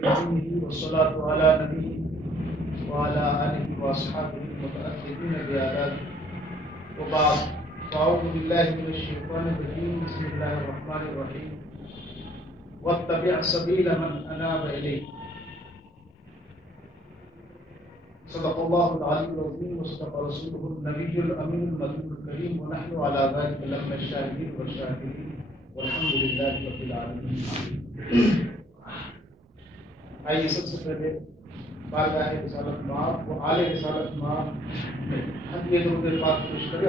بكريمه والصلاة على نبيه وعلى آله وأصحابه المتأثرين بآدابه وبعد فأعوذ بالله من الشيطان الرجيم بسم الله الرحمن الرحيم واتبع سبيل من أناب إليه صدق الله العلي العظيم وصدق رسوله النبي الأمين المدعو الكريم ونحن على ذلك لمن الشاهدين والشاكرين والحمد لله رب العالمين. آئیے سب سے پہلے بارگاہ رسالت مآب و آل رسالت مآب ہم یہ درود پاک پیش کریں.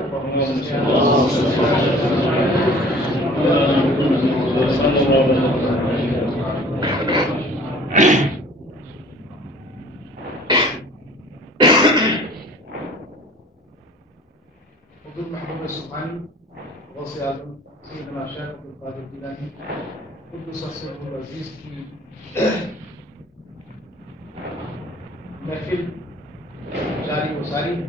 حضور محبوب سبحانی غوث اعظم سیدنا شیخ عبدالقادر جیلانی قدس سرہ العزیز کی محفل جاری و ساری ہے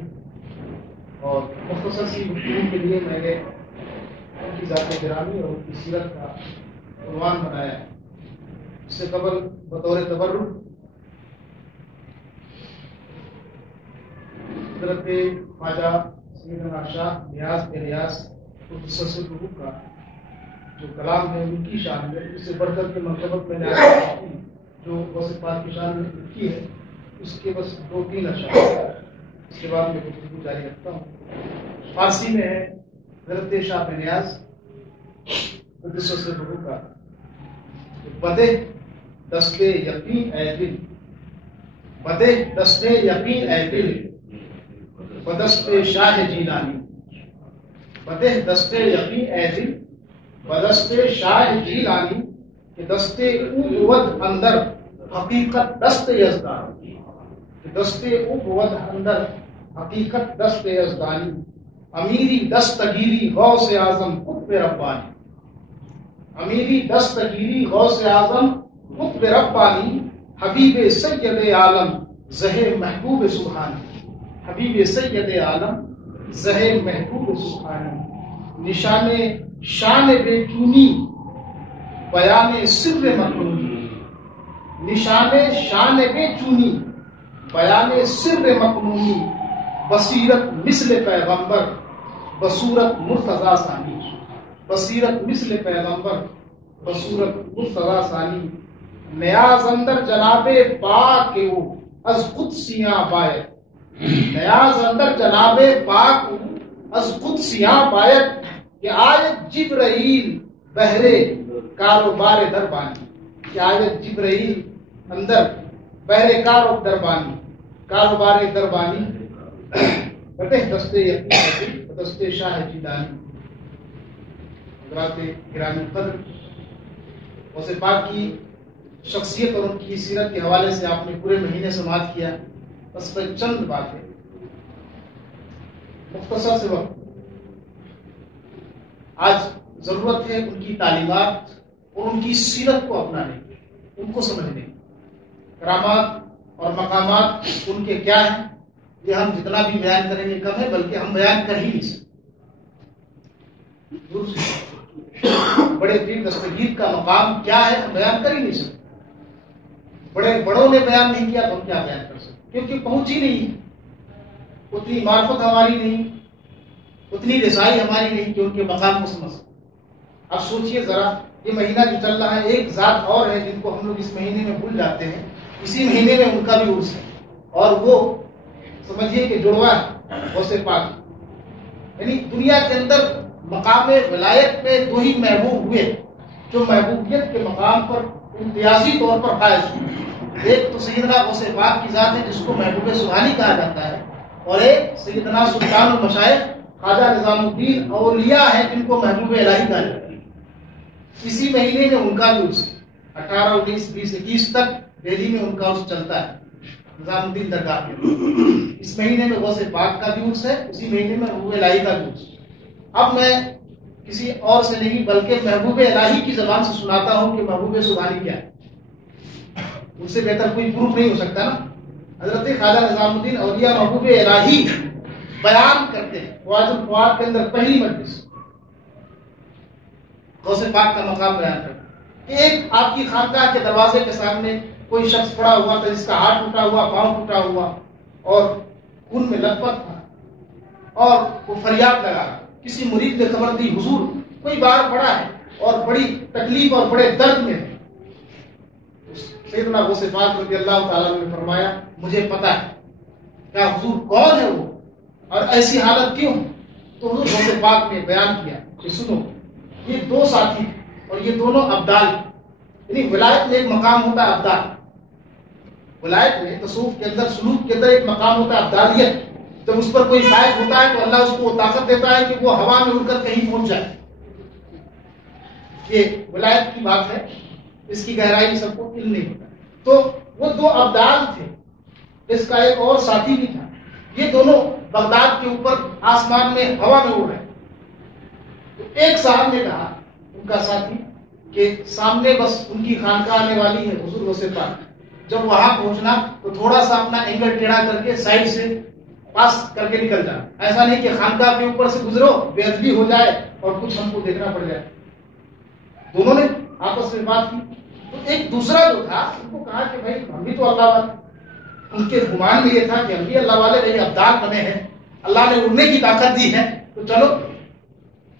اور مختصر سی گفتگو کے لیے میں نے ان کی ذات گرامی اور ان کی سیرت کا عنوان بنایا ہے. اس سے قبل بطور تبرک حضرت خواجہ سیدنا شاہ نیاز نیاز قدس سرہ کا جو کلام ہے ان کی شان میں اس سے بڑھ کر کے منقبت میں نے جو غوث پاک کی شان میں لکھی ہے اس کے بس 2-3 اشعار اس کے بعد میں گفتگو جاری رکھتا ہوں. فارسی میں ہے حضرت شاہ نیاز قدس سرہ کا بدے دستے یقین اے دل بدے دستے یقین اے دل بدستے شاہ جیلانی بدے دستے یقین اے دل بدستے شاہ جیلانی کہ دستے او بود اندر حقیقت دست یزدانی کہ دستے او بود اندر حقیقت دست یزدانی امیری دستگیری غوث اعظم قطب ربانی امیری دستگیری غوث اعظم قطب ربانی حبیب سید عالم زہر محبوب سبحانی حبیب سید عالم زہر محبوب سبحانی نشان شان بے چونی بیان سر مکنونی نشان شان بے چونی بیان سر مکنونی بصیرت مثل پیغمبر بصورت مرتضی ثانی بصیرت مثل پیغمبر بصورت مرتضی ثانی نیاز اندر جناب پاک او از قدسیاں باید نیاز اندر جناب پاک او از قدسیاں باید کہ آیت جبرائیل بہرے کاروبار دربانی کہ آیت جبرائیل اندر بہرے کاروبار دربانی بتے دستے یقین دستے شاہ جیلانی. حضرات گرامی قدر غوث پاک کی شخصیت اور ان کی سیرت کے حوالے سے آپ نے پورے مہینے سماعت کیا. بس پر چند باتیں مختصر سے وقت. آج ضرورت ہے ان کی تعلیمات اور ان کی سیرت کو اپنانے کی ان کو سمجھنے کی. کرامات اور مقامات ان کے کیا ہیں یہ ہم جتنا بھی بیان کریں گے کم ہے بلکہ ہم بیان کر ہی نہیں سکتے. بڑے پیر دستگیر کا مقام کیا ہے ہم بیان کر ہی نہیں سکتے. بڑوں نے بیان نہیں کیا تو ہم کیا بیان کر سکتے کیونکہ پہنچی نہیں اتنی معرفت ہماری نہیں اتنی رسائی ہماری نہیں کہ ان کے مقام کو سمجھ سکتے. اب سوچئے ذرا یہ مہینہ جو چل رہا ہے ایک ذات اور ہے جن کو ہم لوگ اس مہینے میں بھول جاتے ہیں. اسی مہینے میں ان کا بھی عرس ہے اور وہ سمجھیے کہ جڑوا ہے غوث پاک. یعنی دنیا کے اندر مقام ولایت میں 2 ہی محبوب ہوئے جو محبوبیت کے مقام پر امتیازی طور پر فائز ہوئے. ایک تو سیدنا غوث پاک کی ذات ہے جس کو محبوب سبحانی کہا جاتا ہے اور ایک سیدنا سلطان المشائخ خواجہ نظام الدین اولیاء ہیں جن کو محبوب الہی کہا جاتا ہے. اسی مہینے میں ان کا بھی عرس 18, 19, 20, 21 تک دہلی میں ان کا عرس چلتا ہے نظام الدین درگاہ میں. اس مہینے میں غوث پاک کا بھی عرس ہے اسی مہینے میں محبوب الہی کا بھی عرس. اب میں کسی اور سے نہیں بلکہ محبوب الہی کی زبان سے سناتا ہوں کہ محبوب سبحانی کیا ہے. ان سے بہتر کوئی پروف نہیں ہو سکتا نا. حضرت خواجہ نظام الدین اولیاء محبوب الہی بیان کرتے ہیں فواز الفواد کے اندر پہلی مجلس غوث پاک کا مقام بیان کرتے ہیں. کہ ایک آپ کی خانقاہ کے دروازے کے سامنے کوئی شخص پڑا ہوا تھا جس کا ہاتھ ٹوٹا ہوا، پاؤں ٹوٹا ہوا اور خون میں لت پت تھا، اور وہ فریاد لگا. کسی مرید نے خبر دی حضور کوئی باہر پڑا ہے اور بڑی تکلیف اور بڑے درد میں ہے. سیدنا غوث پاک رضی اللہ تعالیٰ نے فرمایا مجھے پتا ہے. کیا حضور کون ہے وہ اور ایسی حالت کیوں؟ تو حضور غوث پاک نے بیان کیا کہ سنو، یہ دو ساتھی اور یہ دونوں ابدال، یعنی ولایت میں ایک مقام ہوتا ہے ابدال. ولایت میں تصوف کے اندر، سلوک کے اندر ایک مقام ہوتا ہے ابدالیت. جب اس پر کوئی فائد ہوتا ہے تو اللہ اس کو طاقت دیتا ہے کہ وہ ہوا میں اڑ کر کہیں پہنچ جائے. یہ ولایت کی بات ہے، اس کی گہرائی سب کو علم نہیں ہوتا. تو وہ دو ابدال تھے، اس کا ایک اور ساتھی بھی تھا. یہ دونوں بغداد کے اوپر آسمان میں ہوا میں اڑ رہے. تو ایک صاحب نے کہا ان کا ساتھی کہ سامنے بس ان کی خانقاہ آنے والی ہے حضور غوث پاک، جب وہاں پہنچنا تو تھوڑا سا اپنا اینگل ٹیڑھا کر کے سائڈ سے پاس کر کے نکل جانا. ایسا نہیں کہ خانقاہ کے اوپر سے گزرو بے ادبی ہو جائے اور کچھ ہم کو دیکھنا پڑ جائے. دونوں نے آپس میں بات کی. تو ایک دوسرا جو تھا ان کو کہا کہ بھائی ہم بھی تو اللہ والے. ان کے گمان میں یہ تھا کہ ہم بھی اللہ والے نہیں، ابدال بنے ہیں، اللہ نے اڑنے کی طاقت دی ہے، تو چلو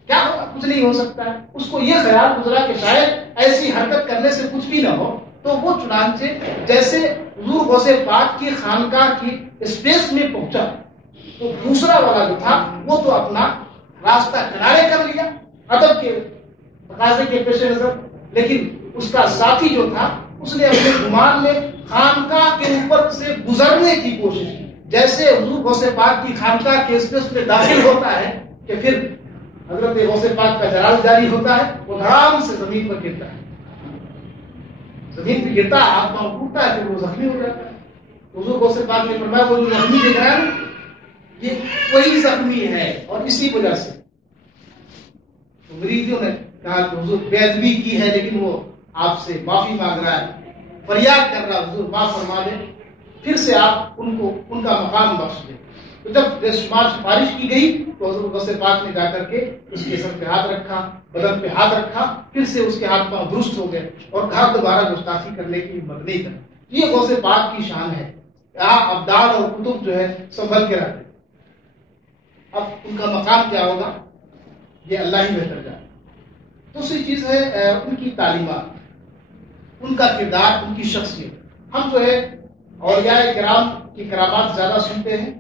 کیا ہوگا، کچھ نہیں ہو سکتا ہے. اس کو یہ خیال گزرا کہ شاید ایسی حرکت کرنے سے کچھ بھی نہ ہو. تو وہ چنانچہ جیسے حضور غوث پاک کی خانقاہ کی اسپیس میں پہنچا تو دوسرا والا جو تھا وہ تو اپنا راستہ کنارے کر لیا ادب کے تقاضے کے پیش نظر، لیکن اس کا ساتھی جو تھا اس نے اپنے گمان میں خانقاہ کے اوپر سے گزرنے کی کوشش کی. جیسے حضور غوث پاک کی خانقاہ کے اسپیس میں داخل ہوتا ہے کہ پھر حضرت غوث پاک کا جلال جاری ہوتا ہے، وہ دھڑام سے زمین پر گرتا ہے. زمین پہ گرتا ہے، ہاتھ پاؤں ٹوٹتا ہے، پھر وہ زخمی ہو جاتا ہے. حضور غوث پاک نے فرمایا وہ جو زخمی دیکھ رہا ہے یہ وہی زخمی ہے اور اسی وجہ سے. تو مریدوں نے کہا کہ حضور بے ادبی کی ہے لیکن وہ آپ سے معافی مانگ رہا ہے، فریاد کر رہا ہے حضور معاف فرما دیں، پھر سے آپ ان کو ان کا مقام بخش دیں. تو جب شمار سفارش کی گئی تو حضور غوث پاک نے جا کر کے اس کے سر پہ ہاتھ رکھا، بدن پہ ہاتھ رکھا، پھر سے اس کے ہاتھ پاؤں درست ہو گئے اور کہا دوبارہ گستاخی کرنے کی ہمت نہیں کر. یہ غوث پاک کی شان ہے. یہاں ابدال اور کتب جو ہے سنبھل کے رہتے. اب ان کا مقام کیا ہوگا یہ اللہ ہی بہتر جانے. دوسری چیز ہے ان کی تعلیمات، ان کا کردار، ان کی شخصیت. ہم جو ہے اولیاء کرام کی کرامات زیادہ سنتے ہیں،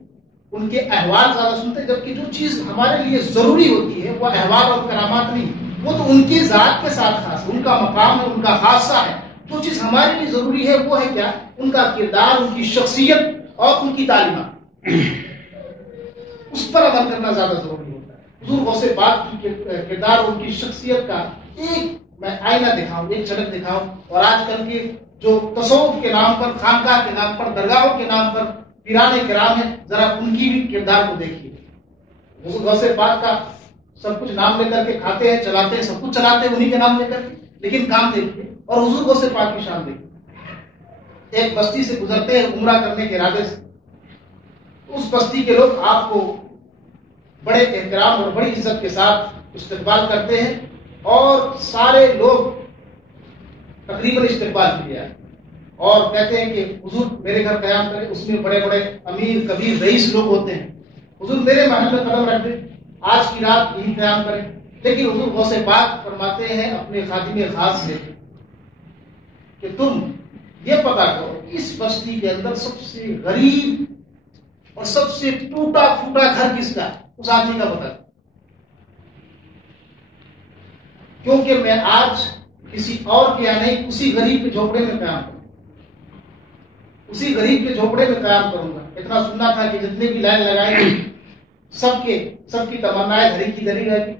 ان کے احوال زیادہ سنتے ہیں، جبکہ جو چیز ہمارے لیے ضروری ہوتی ہے وہ احوال اور کرامات نہیں، وہ تو ان کی ذات کے ساتھ خاص، ان کا مقام ہے، ان کا خاصہ ہے. جو چیز ہمارے لیے ضروری ہے وہ ہے کیا؟ ان کا کردار، ان کی شخصیت اور ان کی تعلیمات. اس پر عمل کرنا زیادہ ضروری ہوتا ہے. حضور غوث پاک کی کردار اور ان کی شخصیت کا ایک میں آئینہ دکھاؤں، ایک جھلک دکھاؤں. اور آج کل کے جو تصوف کے نام پر، خانقاہ کے نام پر، درگاہوں کے نام پر پیران کرام ہیں، ذرا ان کی بھی کردار کو دیکھیے. حضور غوث پاک کا سب کچھ نام لے کر کے کھاتے ہیں، چلاتے ہیں، سب کچھ چلاتے ہیں انہی کے نام لے کر کے، لیکن کام دیکھیے. اور حضور غوث پاک کی شان دیکھیے. ایک بستی سے گزرتے ہیں عمرہ کرنے کے ارادے سے، اس بستی کے لوگ آپ کو بڑے احترام اور بڑی عزت کے ساتھ استقبال کرتے ہیں اور سارے لوگ تقریباً استقبال کیا اور کہتے ہیں کہ حضور میرے گھر قیام کریں. اس میں بڑے بڑے امیر کبیر رئیس لوگ ہوتے ہیں. حضور میرے محل میں قدم رکھ دیں، آج کی رات یہی قیام کریں. لیکن حضور غوث پاک فرماتے ہیں اپنے خادم خاص سے کہ تم یہ پتا کرو اس بستی کے اندر سب سے غریب اور سب سے ٹوٹا پھوٹا گھر کس کا، اس آدمی کا پتا. کیونکہ میں آج کسی اور کے یا نہیں اسی غریب کے جھوپڑے میں قیام کروں، اسی غریب کے جھوپڑے میں قیام کروں گا. اتنا سننا تھا کہ جتنے بھی لائن لگائے گی سب کی تمنائیں دھری کی دھری رہ گئی.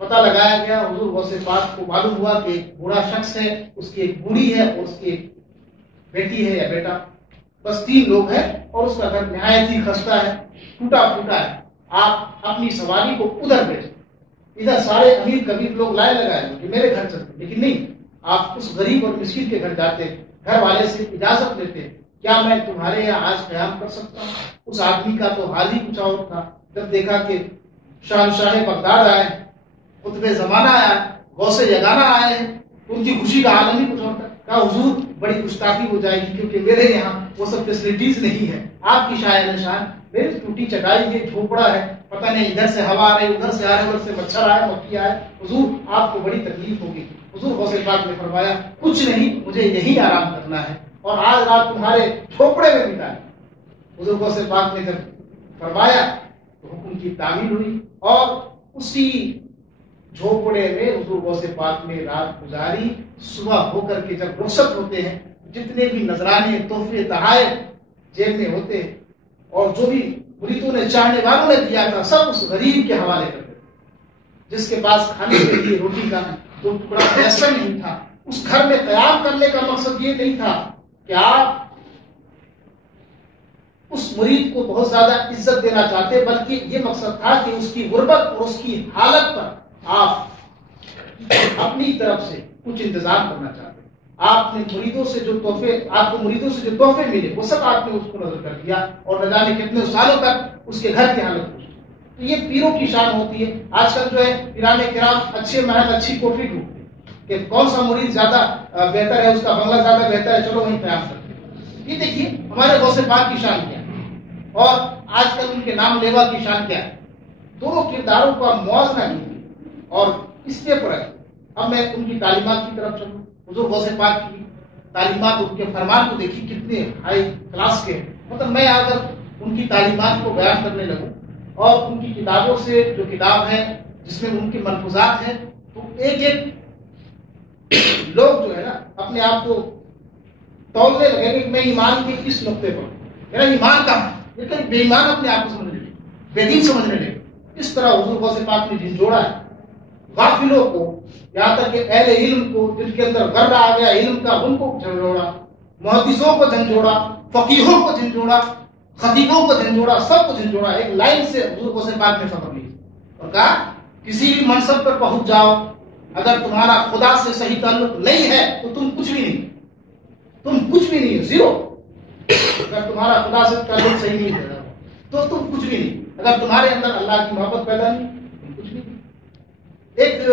پتہ لگایا گیا، حضور غوث پاک کو معلوم ہوا کہ ایک بوڑھا شخص ہے، اس کی ایک بوڑھی ہے اور اس کی ایک بیٹی ہے یا بیٹا، بس 3 لوگ ہیں اور اس کا گھر نہایت ہی خستہ ہے، ٹوٹا پھوٹا ہے. آپ اپنی سواری کو ادھر بھیجیں. ادھر سارے امیر کبیر لوگ لائن لگائے کہ میرے گھر چلتے، لیکن نہیں، آپ اس غریب اور مسکین کے گھر جاتے، گھر والے سے اجازت لیتے، کیا میں تمہارے یہاں آج قیام کر سکتا ہوں؟ اس آدمی کا تو حال ہی کچھ اور تھا. جب دیکھا کہ شہنشاہ بغداد آئے، قطب زمانہ آیا، غوث یگانہ آئے ہیں، ان کی خوشی کا عالم ہی کچھ اور تھا. کہا حضور بڑی گستاخی ہو جائے گی کیونکہ میرے یہاں وہ سب فیسلٹیز نہیں ہے. آپ کی شاعر نشان میری ٹوٹی چٹائی یہ جھوپڑا ہے, پتہ نہیں ادھر سے ہوا آ رہی ادھر سے آ رہے ادھر سے مچھر آئے مکھی آئے, حضور آپ کو بڑی تکلیف ہوگی. حضور غوث پاک نے فرمایا کچھ نہیں, مجھے یہی آرام کرنا ہے اور آج رات تمہارے جھوپڑے میں بتائے. حضور غوث پاک نے جب فرمایا تو حکم کی تعمیل ہوئی اور اسی جھوپڑے میں حضور غوث پاک نے رات گزاری. صبح ہو کر کے جب رخصت ہوتے ہیں جتنے بھی نذرانے تحفے تحائف جیب میں ہوتے اور جو بھی مریدوں نے چاہنے والوں نے دیا تھا سب اس غریب کے حوالے کرتے, جس کے پاس کھانے کے لیے روٹی کا جو ٹکڑا میسر نہیں تھا. اس گھر میں قیام کرنے کا مقصد یہ نہیں تھا کہ آپ اس مرید کو بہت زیادہ عزت دینا چاہتے, بلکہ یہ مقصد تھا کہ اس کی غربت اور اس کی حالت پر آپ اپنی طرف سے کچھ انتظام کرنا چاہتے. آپ نے مریدوں سے جو تحفے آپ کو مریدوں سے جو تحفے ملے وہ سب آپ نے اس کو نظر کر دیا اور نہ جانے کتنے سالوں تک اس کے گھر کی حالت پوچھی. تو یہ پیروں کی شان ہوتی ہے. آج کل جو ہے پیران کرام اچھے محل اچھی کوٹری ڈھونڈتے ہیں کہ کون سا مرید زیادہ بہتر ہے, اس کا بنگلہ زیادہ بہتر ہے, چلو وہیں قیام کرتے ہیں. یہ دیکھیے ہمارے غوث پاک کی شان کیا ہے اور آج کل ان کے نام لیوا کی شان کیا ہے. دونوں کرداروں کا موازنہ کیجیے اور اس کے پر اب میں ان کی تعلیمات کی طرف چلوں. حضور غوث پاک کی تعلیمات ان کے فرمان کو دیکھیے کتنے ہائی کلاس کے ہیں. مطلب میں اگر ان کی تعلیمات کو بیان کرنے لگوں اور ان کی کتابوں سے جو کتاب ہے جس میں ان کے ملفوظات ہیں تو ایک ایک لوگ جو ہے نا اپنے آپ کو تولنے لگے کہ میں ایمان کے کس نقطے پر, میرا ایمان کہاں ہے. لیکن بے ایمان اپنے آپ کو سمجھنے لگے, بے دین سمجھنے لگے. اس طرح حضور غوث پاک نے جھنجھوڑا ہے غافلوں کو, یہاں تک کہ اہل علم کو جن کے اندر غرہ آ گیا علم کا ان کو جھنجھوڑا, محدثوں کو جھنجھوڑا, فقیہوں کو جھنجھوڑا, خطیبوں کو جھنجھوڑا, سب کو جھنجھوڑا. ایک لائن سے حضور غوث پاک نے خبر لی اور کہا کسی بھی منصب پر پہنچ جاؤ, اگر تمہارا خدا سے صحیح تعلق نہیں ہے تو تم کچھ بھی نہیں, تم کچھ بھی نہیں, زیرو. اگر تمہارا خدا سے تعلق صحیح نہیں ہے تو تم کچھ بھی نہیں. اگر تمہارے اندر اللہ کی محبت پیدا نہیں تم کچھ بھی نہیں. ایک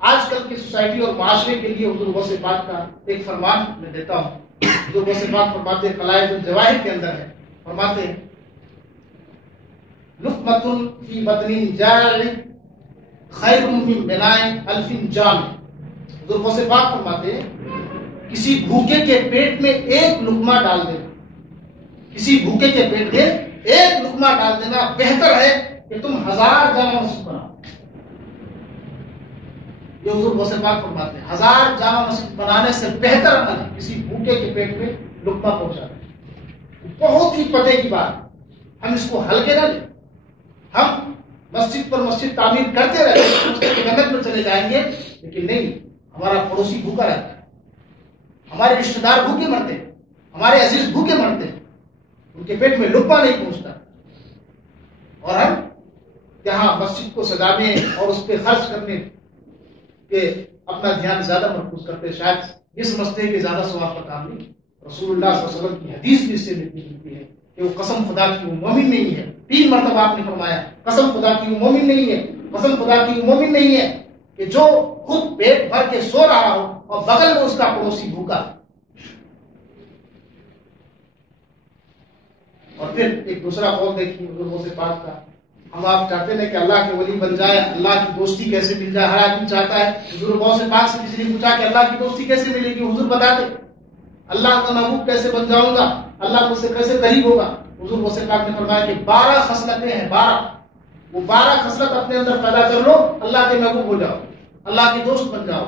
آج کل کی سوسائٹی اور معاشرے کے لیے حضور غوث پاک کا ایک فرمان میں دیتا ہوں. حضور غوث پاک فرماتے ہیں قلائد الجواہر کے اندر ہے, فرماتے ہیں لقمۃ فی بطن جائع خیر من بناء الف جامع. حضور غوث پاک فرماتے ہیں کسی بھوکے کے پیٹ میں ایک لقمہ ڈال دینا, کسی بھوکے کے پیٹ میں ایک لقمہ ڈال دینا بہتر ہے کہ تم 1000 جامع مسجد بناؤ. یہ حضور غوث پاک فرماتے ہیں 1000 جامع مسجد بنانے سے بہتر عمل ہے کسی بھوکے کے پیٹ میں لقمہ پہنچانا. بہت ہی پتے کی بات, ہم اس کو ہلکے نہ لیں. ہم مسجد پر مسجد تعمیر کرتے رہتے ہیں, جنت میں چلے جائیں گے, لیکن نہیں, ہمارا پڑوسی بھوکا رہتا ہے, ہمارے رشتے دار بھوکے مرتے ہیں, ہمارے عزیز بھوکے مرتے ہیں, ان کے پیٹ میں لقمہ نہیں پہنچتا, اور ہم یہاں مسجد کو سجانے اور اس پہ خرچ کرنے کے اپنا دھیان زیادہ مرکوز کرتے. شاید یہ سمجھتے ہیں کہ زیادہ ثواب کا کام نہیں. رسول اللہ صلی اللہ علیہ وسلم کی حدیث بھی اس سے ملتی ہے کہ وہ قسم خدا کی وہ مومن نہیں ہے. 3 مرتبہ آپ نے فرمایا قسم خدا کی وہ مومن نہیں ہے, قسم خدا کی وہ مومن نہیں ہے کہ جو خود پیٹ بھر کے سو رہا ہو اور بغل میں اس کا پڑوسی بھوکا. اور پھر ایک دوسرا قول دیکھیے حضور غوث پاک کا, ہم آپ چاہتے ہیں کہ اللہ کے ولی بن جائے, اللہ کی دوستی کیسے مل جائے, ہر آدمی چاہتا ہے. حضور غوث پاک سے کسی نے پوچھا کہ اللہ کی دوستی کیسے ملے گی, حضور بتا دیں. اللہ کا محبوب کیسے بن جاؤں گا, اللہ مجھ سے کیسے قریب ہوگا. حضور غوث پاک نے فرمایا کہ 12 خصلتیں ہیں, 12. وہ 12 خصلت اپنے اندر پیدا کر لو, اللہ کے محبوب ہو جاؤ, اللہ کے دوست بن جاؤ.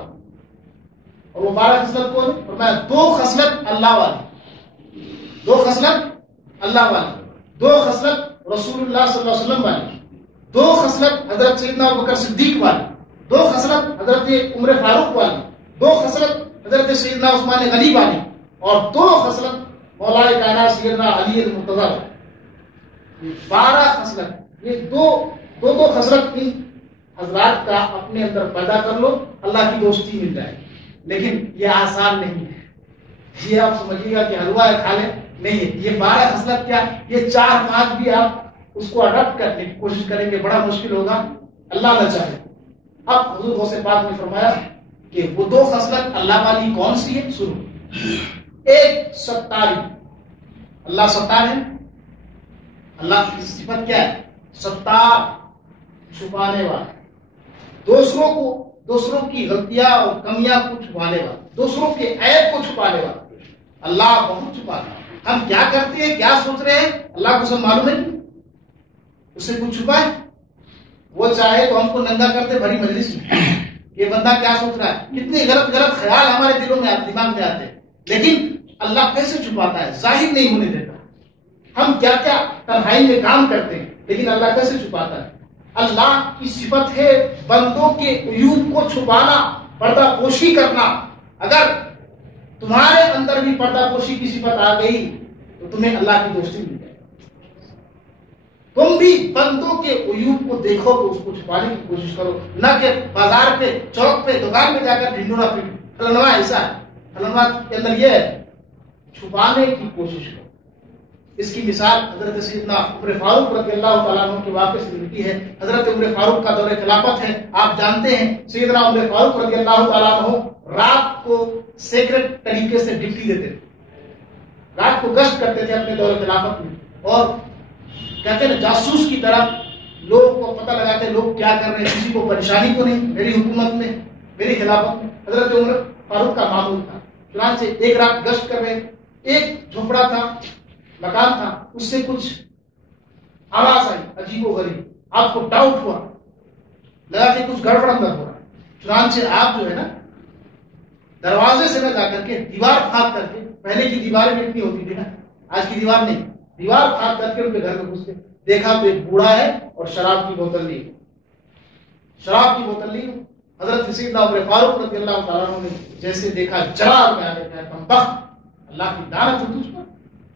اور وہ 12 خصلت کون ہے؟ فرمایا 2 خصلت اللہ والی, 2 خصلت اللہ والی, 2 خصلت رسول اللہ صلی اللہ علیہ وسلم والی, 2 خصلت حضرت سیدنا ابوبکر صدیق والی, 2 خصلت حضرت عمر فاروق والی, 2 خصلت حضرت سیدنا عثمان غنی والی, اور 2 خصلت مولا کائنات سیدنا علی المرتضیٰ. 12 خصلت, یہ دو خصلت ان حضرات کا اپنے اندر پیدا کر لو, اللہ کی دوستی مل جائے. لیکن یہ آسان نہیں ہے, یہ آپ سمجھیے گا کہ حلوہ ہے کھا لیں, نہیں ہے. یہ 12 خصلت کیا, یہ 4-5 بھی آپ اس کو اڈاپٹ کرنے کی کوشش کریں گے, بڑا مشکل ہوگا, اللہ نہ چاہے. اب حضور غوث پاک نے فرمایا کہ وہ دو خصلت اللہ والی کون سی ہے؟ سنو، ایک ستاری، اللہ ستار ہے، اللہ کی صفت کیا ہے؟ ستار، چھپانے والا، دوسروں کی غلطیاں اور کمیاں کو چھپانے والا، دوسروں کے عیب کو چھپانے والا، اللہ بہت چھپاتا ہے۔ ہم کیا کرتے ہیں، کیا سوچ رہے ہیں، اللہ کو سب معلوم ہے، اسے کچھ چھپائے؟ وہ چاہے تو ہم کو ننگا کرتے بھری مجلس میں، یہ بندہ کیا سوچ رہا ہے، کتنے غلط خیال ہمارے دلوں میں دماغ میں آتے ہیں، لیکن اللہ کیسے چھپاتا ہے؟ ظاہر نہیں ہونے دیتا۔ ہم کیا کیا تنہائی میں کام کرتے ہیں، لیکن اللہ کیسے چھپاتا ہے؟ اللہ کی صفت ہے بندوں کے عیوب کو چھپانا، پردہ پوشی کرنا۔ اگر تمہارے اندر بھی پردہ پوشی کی صفت آ گئی تو تمہیں اللہ کی دوستی مل جائے۔ تم بھی بندوں کے عیوب کو دیکھو تو اس کو چھپانے کی کوشش کرو، نہ کہ بازار پہ، چوک پہ، دکان میں جا کر ڈھنڈورا پیٹو، فلنوا ایسا ہے، فلنوا کے اندر یہ ہے، چھپانے کی کوشش کرو۔ اس کی مثال حضرت سیدنا عمر فاروق رضی اللہ تعالیٰ عنہ کے واقعے سے ملتی ہے۔ حضرت عمر فاروق کا دور خلافت ہے، آپ جانتے ہیں سیدنا عمر فاروق رضی اللہ تعالیٰ عنہ رات کو سیکرٹ طریقے سے ڈیوٹی دیتے تھے، رات کو گشت کرتے تھے اپنے دور خلافت میں، اور کہتے ہیں جاسوس کی طرح لوگوں کو پتہ لگاتے لوگ کیا کر رہے ہیں، کسی کو پریشانی کو نہیں، میری حکومت میں، میری خلافت میں۔ حضرت عمر فاروق کا معمول تھا، چنانچہ ایک رات گشت کر رہے، ایک جھوپڑا تھا، مکان تھا، اس سے کچھ آواز آئی عجیب و غریب، آپ کو ڈاؤٹ ہوا، لگا کہ کچھ گڑبڑ اندر ہو رہا ہے۔ چنانچہ آپ جو ہے نا دروازے سے نہ جا کر کے دیوار پھاڑ کر کے، پہلے کی دیواریں بھی اتنی ہوتی تھی نا، آج کی دیوار نہیں، دیوار پھاڑ کر کے ان کے گھر میں گھس کے دیکھا تو ایک بوڑھا ہے اور شراب کی بوتل لی، شراب کی بوتل لی۔ حضرت سیدنا عمر فاروق رضی اللہ تعالیٰ عنہ نے جیسے دیکھا جلال میں آ گیا، اللہ کی لعنت ہو تجھ پر،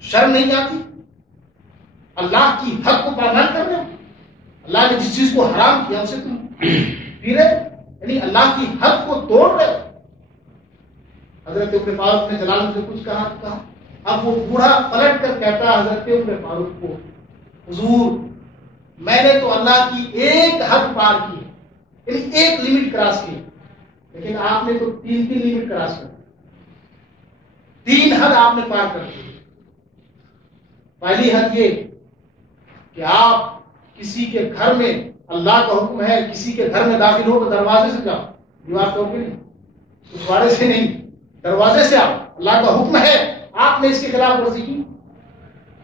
شرم نہیں آتی؟ اللہ کی حق کو پامال کر رہے ہو، اللہ نے جس چیز کو حرام کیا اسے تم پی رہے، یعنی اللہ کی حق کو توڑ رہے۔ حضرت عمر فاروق نے جلال سے کچھ کہا، اب وہ بوڑھا پلٹ کر کہتا حضرت عمر فاروق کو، حضور میں نے تو اللہ کی ایک حد پار کی، یعنی ایک لمٹ کراس کی، لیکن آپ نے تو تین لمٹ کراس کر دی، 3 حد آپ نے پار کر دی۔ پہلی حد یہ کہ آپ کسی کے گھر میں، اللہ کا حکم ہے کسی کے گھر میں داخل ہو تو دروازے سے جاؤ، دیوار توڑ کے نہیں، پچھواڑے سے نہیں، دروازے سے آؤ، اللہ کا حکم ہے، آپ نے اس کی خلاف ورزی کی۔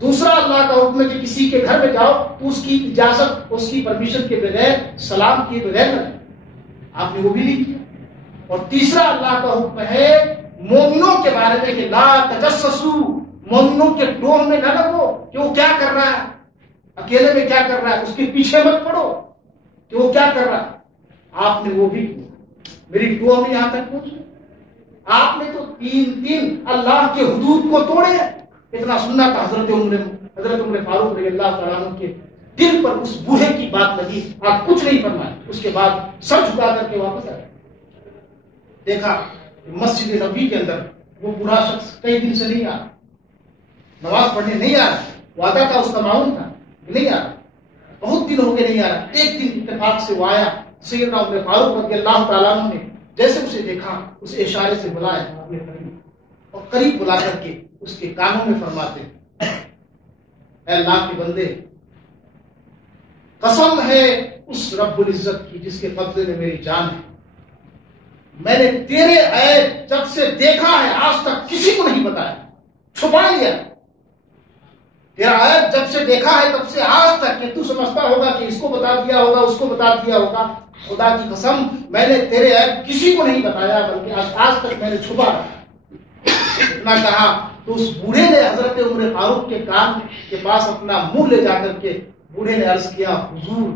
دوسرا اللہ کا حکم ہے کہ کسی کے گھر میں جاؤ تو اس کی اجازت، اس کی پرمیشن کے بغیر، سلام کیے بغیر نہ، آپ نے وہ بھی نہیں کیا۔ اور تیسرا اللہ کا حکم ہے مومنوں کے بارے میں کہ لا تجسسوا، مومنوں کے ڈوہ میں نہ لگو کہ وہ کیا کر رہا ہے، اکیلے میں کیا کر رہا ہے، اس کے پیچھے مت پڑو کہ وہ کیا کر رہا ہے، آپ نے وہ بھی کیا۔ میری ڈوہ میں یہاں تک پہنچے، آپ نے تو 3 اللہ کے حدود کو توڑے۔ اتنا سننا تھا حضرت عمر فاروق رضی اللہ تعالیٰ عنہ کے دل پر، اس بوڑھے کی بات لگی، آپ کچھ نہیں فرمائے، اس کے بعد سر جھکا کر کے واپس آئے۔ دیکھا مسجد نبی کے اندر وہ بوڑھا شخص کئی دن سے نہیں آ رہا، نماز پڑھنے نہیں آ رہا، وعدہ تھا، اس کا معاون تھا، نہیں آ رہا، بہت دن ہو گئے نہیں آ رہا۔ ایک دن اتفاق سے وہ آیا، سیدنا عمر فاروق رضی اللہ تعالیٰ عنہ نے جیسے اسے دیکھا، اس اشارے سے بلایا اپنے قریب، اور قریب بلا کر کے اس کے کانوں میں فرماتے، اے اللہ کے بندے، قسم ہے اس رب العزت کی جس کے قبضے میں میری جان ہے، میں نے تیرے عیب جب سے دیکھا ہے آج تک کسی کو نہیں بتایا، چھپا لیا، تیرا عیب جب سے دیکھا ہے تب سے آج تک، کہ تو سمجھتا ہوگا کہ اس کو بتا دیا ہوگا، اس کو بتا دیا ہوگا، خدا کی قسم میں نے تیرے عیب کسی کو نہیں بتایا، بلکہ آج تک میں نے چھپا رکھا۔ اتنا کہا تو اس بوڑھے نے حضرت عمر فاروق کے کان کے پاس اپنا منہ لے جا کر کے بوڑھے نے عرض کیا، حضور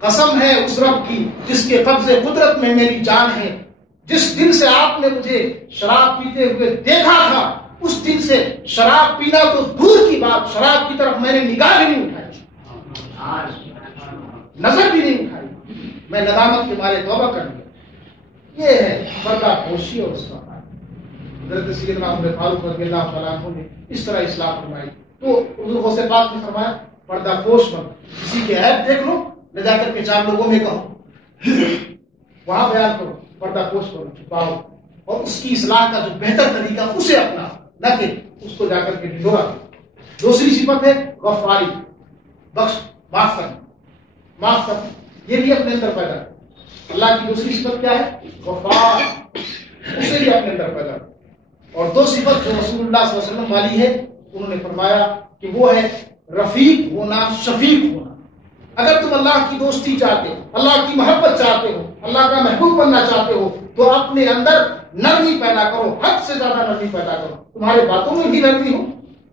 قسم ہے اس رب کی جس کے قبض قدرت میں میری جان ہے، جس دن سے آپ نے مجھے شراب پیتے ہوئے دیکھا تھا اس دن سے شراب پینا تو دور کی بات، شراب کی طرف میں نے نگاہ بھی نہیں اٹھائی، نظر بھی نہیں اٹھائی، میں ندامت کے مارے توبہ کر لیا۔ یہ ہے پردہ پوشی اور اس کا حضرت سیدنا عمر فاروق رضی اللہ تعالیٰ عنہ نے اس طرح اصلاح فرمائی۔ تو حضور غوث پاک نے فرمایا پردہ پوش بن، کسی کے عیب دیکھ لو، نہ جا کر کے 4 لوگوں میں کہو، وہاں بیان کرو، پردہ پوش کرو، چھپاؤ، اور اس کی اصلاح کا جو بہتر طریقہ اسے اپنا، نہ کہ اس کو جا کر کے ڈھنڈورا دو۔ دوسری صفت ہے غفاری، بخش، معاف کرنا، معاف کرنا، یہ بھی اپنے اندر پیدا کرو۔ اللہ کی دوسری صفت کیا ہے؟ غفار، اسے بھی اپنے اندر پیدا کرو۔ اور دو صفت جو رسول اللہ صلی اللہ علیہ وسلم والی ہے، انہوں نے فرمایا کہ وہ ہے رفیق ہونا، شفیق ہونا۔ اگر تم اللہ کی دوستی چاہتے ہو، اللہ کی محبت چاہتے ہو، اللہ کا محبوب بننا چاہتے ہو، تو اپنے اندر نرمی پیدا کرو، حد سے زیادہ نرمی پیدا کرو۔ تمہارے باتوں میں بھی نرمی ہو،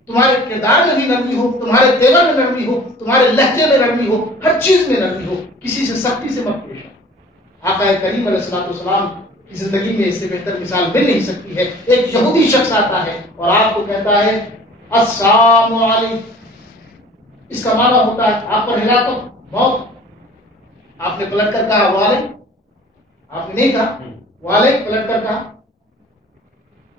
تمہارے کردار میں بھی نرمی ہو، تمہارے تیور میں نرمی ہو، تمہارے لہجے میں نرمی ہو، ہر چیز میں نرمی ہو، کسی سے سختی سے مت پیش آؤ۔ آقا کریم علیہ الصلوۃ والسلام کی زندگی میں اس سے بہتر مثال مل نہیں سکتی ہے۔ ایک یہودی شخص آتا ہے اور آپ کو کہتا ہے السلام علیکم، اس کا معنی ہوتا ہے آپ پر ہلاکت، موت۔ آپ نے پلٹ کر کہا وعلیکم، آپ نے نہیں کہا وعلیکم، پلٹ کر کہا۔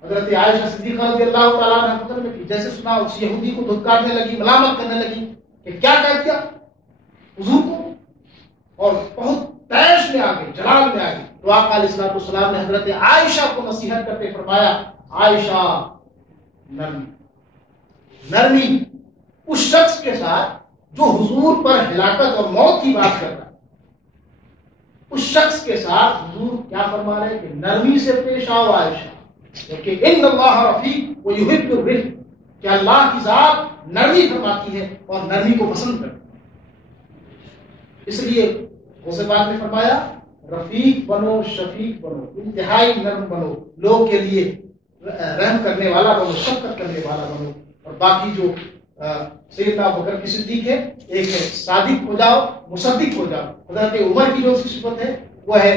حضرت عائشہ صدیقہ رضی اللہ تعالیٰ عنہ فکر میں تھی، جیسے سنا اس یہودی کو دھتکارنے لگی، ملامت کرنے لگی کہ کیا کہہ دیا حضور کو، اور بہت تیش میں آ گئی، جلال میں آ گئی۔ تو آقا علیہ الصلوۃ والسلام نے حضرت عائشہ کو نصیحت کرتے فرمایا عائشہ نرمی، نرمی اس شخص کے ساتھ جو حضور پر ہلاکت اور موت کی بات کرتا ہے، اس شخص کے ساتھ حضور کیا فرما رہے کہ نرمی سے پیش آؤ عائشہ، کیونکہ ان اللہ رفیق ویحب الرفق، کہ اللہ کی ذات نرمی فرماتی ہے اور نرمی کو پسند کرتی ہے۔ اس لیے غوث پاک نے فرمایا رفیق بنو، شفیق بنو، انتہائی نرم بنو، لوگوں کے لیے رحم کرنے والا بنو، شفقت کرنے والا بنو۔ اور باقی جو سیدنا ابوبکر کی صدیق ہے، ایک ہے صادق ہو جاؤ، مصدق ہو جاؤ۔ حضرت عمر کی جو صفت ہے وہ ہے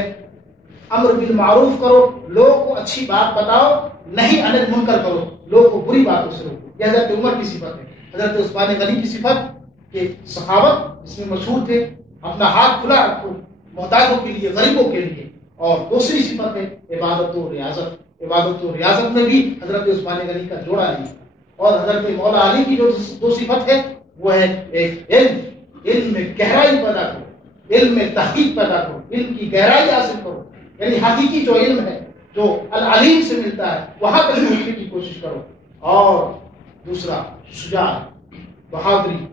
امر بالمعروف کرو، لوگوں کو اچھی بات بتاؤ، نہیں عن المنکر کرو، لوگوں کو بری باتوں سے روکو۔ یہ حضرت عمر کی صفت ہے۔ حضرت عثمان غنی کی صفت کہ سخاوت اس میں مشہور تھے، اپنا ہاتھ کھلا رکھو محتاجوں کے لیے، غریبوں کے لیے۔ اور دوسری صفت ہے عبادت و ریاضت، عبادت و ریاضت میں بھی حضرت عثمان غنی کا جوڑا نہیں۔ اور حضرت مولا علی کی جو دو صفت ہے وہ ہے ایک علم، علم میں گہرائی پیدا کرو، علم میں تحقیق پیدا کرو، علم کی گہرائی حاصل کرو، یعنی حقیقی جو علم ہے جو العلیم سے ملتا ہے وہاں تک پہنچنے کی کوشش کرو۔ اور دوسرا شجاعت، بہادری،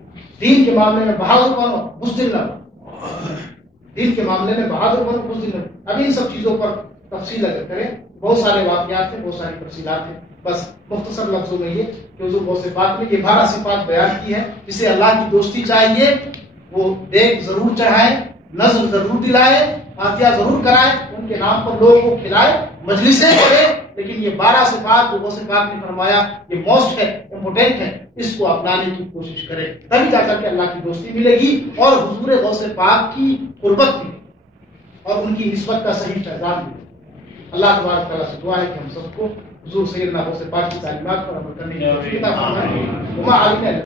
دین کے معاملے میں بہادر بنو، بزدل نہ بنو، دین کے معاملے میں بہادر بنو، بزدل نہ بنو۔ اب ان سب چیزوں پر تفصیل اگر کریں، بہت سارے واقعات ہیں، بہت ساری تفصیلات ہیں، بس مختصر لفظوں میں یہ کہ حضور غوث پاک نے یہ 12 صفات بیان کی ہے۔ جسے اللہ کی دوستی چاہیے وہ دیکھ ضرور چڑھائے، نظر ضرور دلائے، فاتحہ ضرور کرائے، ان کے نام پر لوگوں کو کھلائے، مجلسیں کرے، لیکن یہ 12 صفات جو غوث پاک نے فرمایا یہ موسٹ ہے، امپورٹنٹ ہے، اس کو اپنانے کی کوشش کرے، تبھی جا کر کے اللہ کی دوستی ملے گی اور حضور غوث پاک کی قربت ملے اور ان کی نسبت کا صحیح پیغام ملے۔ اللہ تبارک تعالیٰ سے دعا ہے کہ ہم سب کو حضور سیدنا غوث پاک کی تعلیمات پر عمل کرنے کی توفیق عطا فرمائے۔